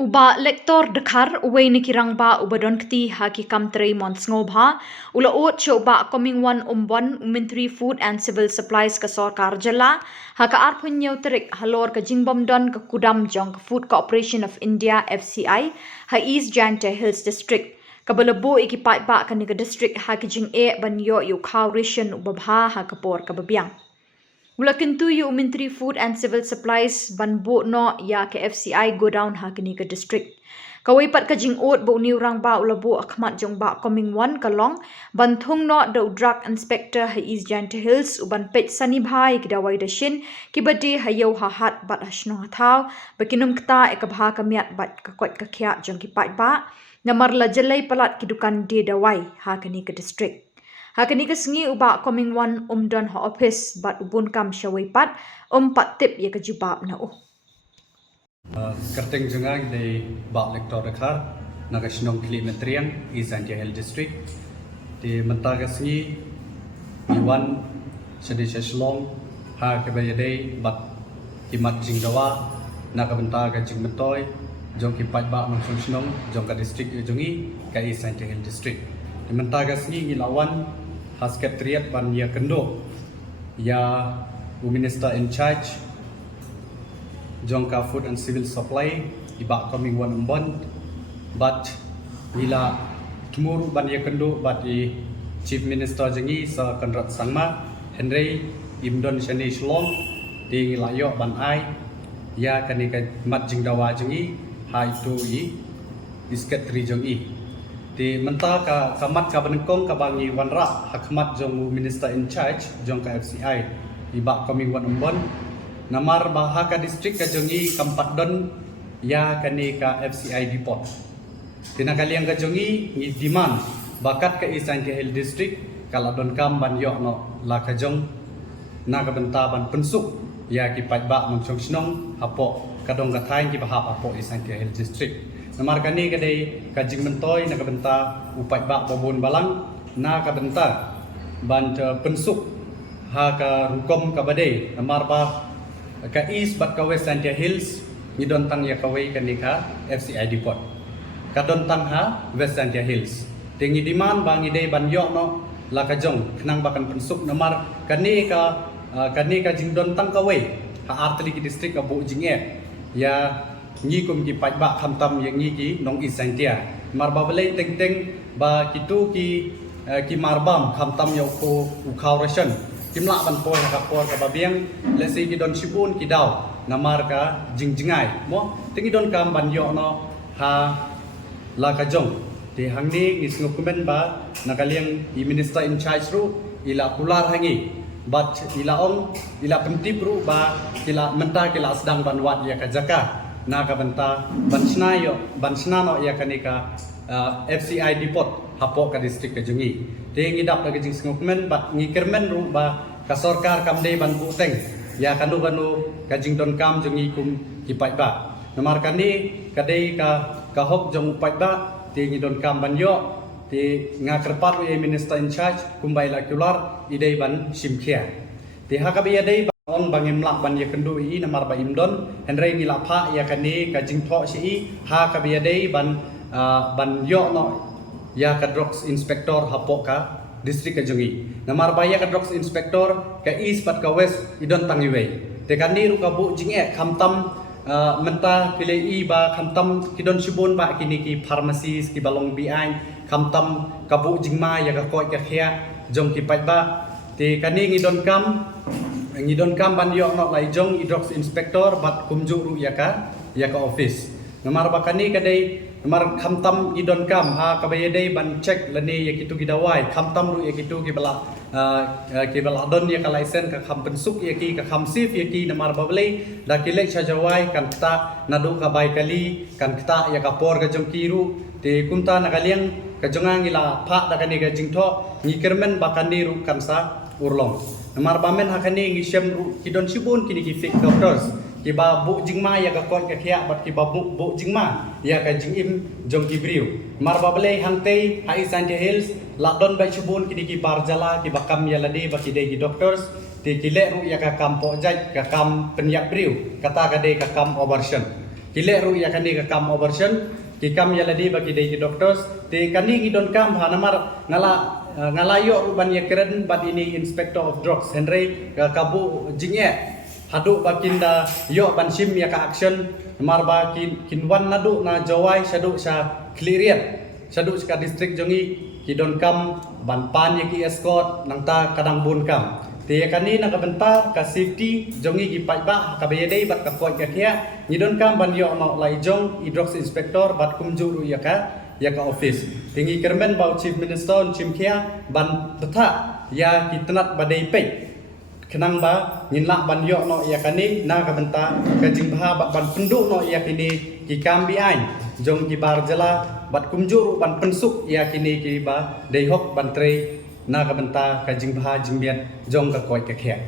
Uba lektor dekar uwe ni kirang ba uba don kti haki kam trei months ngobha ula ot cho ba coming one Ministry Food and Civil Supplies ka sarkar jala haka arpun nyau terik halor ka jingbom don ka kudam jong ka Food Corporation of India FCI ha East Jante Hills District kabalabo ikipai ba ka niga district haki jing ban yo yu khaw ration ubabha ha kapor ka babiang. Mula kintu yu Ministry Food and Civil Supplies ban bo no ya ke FCI go down ha kini ke district. Kawai pat ka jing ot bo ni rang ba ula bo akhmat jong ba coming one kalong ban thung no do drug inspector ha East Jante Hills uban pet sani bhai ki dawai da shin ki bade ha yo ha hat bat hashno thaw bakinum kta ekabha kamiat bat ka kwat ka khya jong ki pat ba namar la jalai palat ki dukan de dawai ha kini ke district. Hakani ka sengi uba coming one don ha office bat ubun kam syawai pat pat tip ya ka jubab na Kerteng jengang di bak lektor dekar naga sinong Kalimantan East Jante Hills District di mentaga sengi iwan sedih seslong ha kebayadai bat kimat jing dawa naga mentaga jing mentoy jong kipat bak mangsung sinong jong ka district jongi ka East Jante Hills District di mentaga sengi ilawan Sekretariat ban ya kendo ya Minister in charge jongka Food and Civil Supply iba coming one umbon but bila tumuru ban ya kendo but i Chief Minister jengi sa Konrad Sangma Henry Imdon Shani Shlong di layo ban ai ya kanika mat jing dawa jengi ha itu i Sekretari jengi di mentah ka kamat ka benengkong ka bangi wanra hakmat jong Minister in charge jong ka FCI iba coming one umbon namar bahaka district ka jongi kampat don ya kani ka FCI depot tinakaliang ka jongi ni demand bakat ka East Jante Hills District kala don kam ban yo no la ka jong na ka benta ban pensuk ya ki pat ba mong chong snong hapo kadong ka thain ki bahap hapo East Jante Hills District namar kani kadai kajing mentoy na kabenta upai bak babon balang na kabenta ban pensuk ha ka rukom ka badai namar ba ka east bat ka West Jante Hills ni don tang ya kawai kani ka FCI depot ka don tang ha West Jante Hills tingi diman bang idei ban yo no la ka jong knang bakan pensuk namar kani ka jing don tang kawai ha artli ki district ka bu jing ya ngi kum ki pat ba kham tam yang ngi ki nong East Jante mar ba belai teng teng ba kitu ki marbam kham tam yo ko u khaw ration kimla ban poi ka por ka babiang le si ki don sibun ki daw namar ka jingjingai mo tingi don kam ban yo no ha la ka jong ti hangni is ngokumen ba nakaliang i minister in charge ru ila pular hangi but ila pentip ru ba kila menta kila sedang ban wat ya ka jaka na ka benta bansna no ya kanika FCI depot hapo ka district ka jungi tingi dap ka jing sngokmen bat ngi kermen ru ba ka sarkar kam dei ban puteng ya kanu ka jing don kam jungi kum kipai ba namar kani kadei ka hok jong upai ba tingi don kam ban yo ti nga kerpat we minister in charge kumbai la kular idei ban simkhia ti hakabi idei on bangim lak ban ya kendu i namar ba imdon henry ni lapha ya kani ka jingtho si ha ka biadei ban yo no ya ka drugs inspector hapo ka district ka jungi namar ba ya ka drugs inspector ka east pat ka west idon tangiwei te kani ru ka bu jinge khamtam menta pilei ba khamtam kidon sibon ba kini ki pharmacies ki balong bi ai khamtam ka bu jingma ya ka koi ka khia jong ki pai ba te kani ngidon kam ban yo no lai jong i drugs inspector bat kumju ru ya ka office namar bakani kadai namar khamtam idon kam ha kabayadai ban check lani ya kitu gidawai khamtam ru ya kitu ki bala don ya ka license ka kham pensuk ya ki ka kham sif ya ki namar bablei da kilek chajawai kan ta nadu ka bai kali kan ta ya ka por ka jong kiru te kunta nakaliang ka jongang ila pha da kani ka jingtho ni kermen bakani ru kan sa urlong namar bamen hakani ngi shem ru kidon sibun kini ki fake doctors ki ba bu jingma ya ka kon ka khia bat ki ba bu jingma ya ka jingim jong ki briu mar bable hangtei ha East Jante Hills la don ba sibun kini ki barjala ki bakam ya ladi ba ki dei doctors ti ki le ru ya ka kam po jaj ka kam penyak briu kata ka dei ka kam abortion kile ru ya kani ka kam operation ki kam ya ladi bagi dei doctors te kani ngidon kam ha namar ngalayo ban ya keren bat ini inspector of drugs Henry kabu jingye hadu bakinda yo ban sim ya ka action namar ba kinwan nadu na jawai sadu sa cleariat sadu ka district jongi kidon kam ban pan ya ki escort nangta kadang bun kam te kani na kabenta ka safety jongi gi pai ba ka beyedei bat ka koi ka kia ngidon kam ban yo no lai jong drugs inspector bat kumju ru ya ka office tinggi kermen bau chief minister chim kia ban betha ya kitnat badai pe kenang ba nginla ban yo no ya kani na kabenta ka jingba ban penduk no ya kini ki kam bi ain jong ki bar jala bat kumju ban pensuk ya kini ki ba dei hok ban trei na kabenta ka jingba jingbian jong ka koi ka khia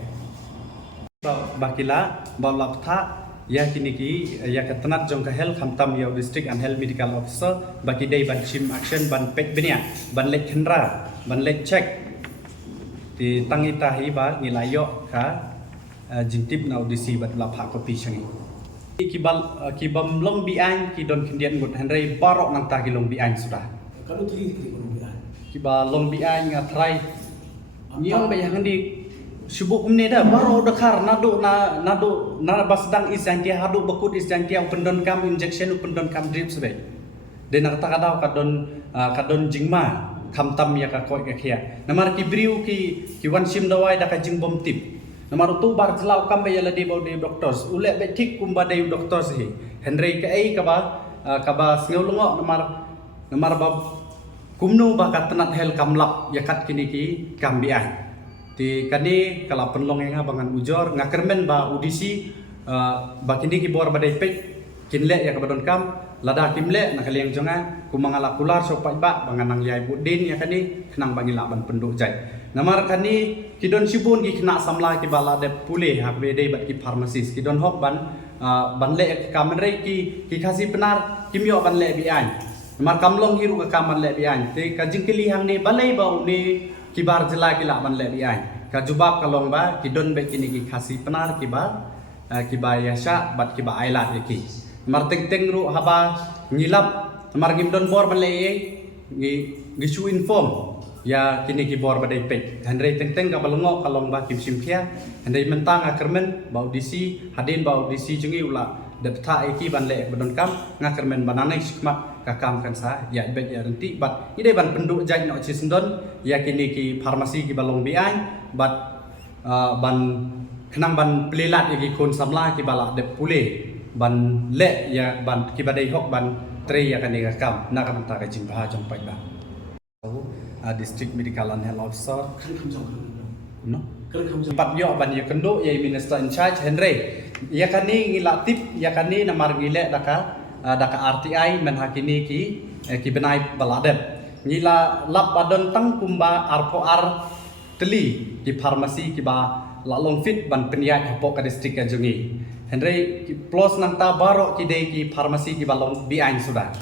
bakila balap tha ya kini ki ya ka tanat jong ka hel khamtam ya district and health medical officer baki dei ban chim action ban pek benia ban lek khendra ban lek check ti tangita hi ba nilayo ka jingtip na audisi bat la pha kopi changi ki bam long bi an ki don kendian gut henrei barok nang ta ki long bi an sudah Kalau tuli di long bi an ki ba long bi an ngatrai nyong ba yang di subuk umne da baro dakar nado na basdang is jantia hadu bakut is jantia upendon kam injection upendon kam drip sudah de nak ta kadau kadon jingma khamtam ya ka koi ka khia namar ki briu ki wan sim dawai da ka jingbom tip namar tu bar jelau kam be yala di bau de doctors ule be thik kumba de doctors hi henry ka ei ka ba sneu lungo namar ba kumnu ba ka tanat hel kamlap yakat kini ki kambian ti kani kala penlong nga bangan ujor ngakermen ba udisi ba kini ki bor badai pek kinle ya ka badon kam lada kimle nak liang jonga kumangala kular sopai ba banganang yai budin ya kani kenang bangila ban penduk jai namar kani kidon sibun ki kena samla ki bala de pule hak bede bat ki pharmacist kidon hok ban le kamen rei ki khasi benar kimyo ban le bi an namar kamlong hiru ka kaman le bi an te ka jingkili hang ni balai ba ni ki bar jela ki la ban le bi an ka jubab kalong ba kidon be kini ki khasi benar ki ba yasha bat ki ba ailat ki mar teng ru haba ngilap mar gimdon bor ban le ngi su inform ya kini ki bor badai pek handai teng ka balongo kalong ba kim sim khia handai mentang akermen bau disi hadin bau disi jungi ula depta eki ban le badon kam ngakermen bananai sikmat ka kam kan sa ya bet ya renti bat ide ban penduk jai no cisndon ya kini ki farmasi ki balong bi an bat ban kenang ban pelilat eki kun samla ki bala de pule ban le ya ban ki badai hok ban tre ya kan ka kam na ka ta ka jimba jong pai ba district medical and health officer no pat yo ban ya kendo ya minister in charge henry ya kani ngilatip ya kani namar ngile daka RTI men hakini ki benai baladet ngila lap badon tang kumba arpo ar teli ki farmasi ki ba la long fit ban peniat hapo ka district ka jungi henry plus nang ta baro ki dei ki farmasi ki balong bi ain sudah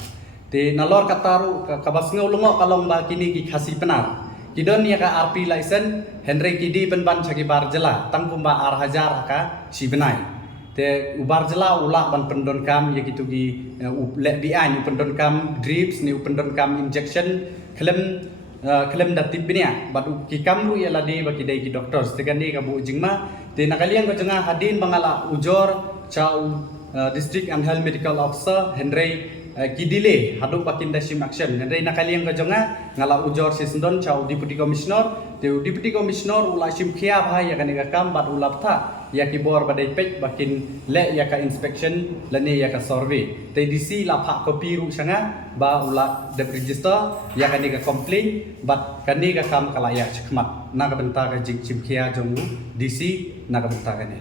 te nalor kataru kabas ngau lungo kalong ba kini ki khasi penar kidon ya ka RP license henry kidi ban chagi bar jela tang kumba ar hajar ka si benai te ubar jela ula ban pendon kam ya gitu gi le bi ain pendon kam drips ni pendon kam injection klem datip binia batu ki kamru ya ladi ba kidai ki doctor tegani ka bu jingma te nakaliang ko janga hadin bangala ujor chau district and health medical officer henry kidile hadu bakinda sim action henry nakaliang ko janga ngala ujor sisndon chau deputy commissioner te deputy commissioner ula sim khia bhai ya kani ka kam bat ulap tha ya ki bor badai pek bakin le ya ka inspection lane ya ka survey te dc la pha copy ru sanga ba ula de register ya kani ka complain bat kani ka kam kala ya chkhmat na ka benta ka jing chim khia jongu dc na ka benta kani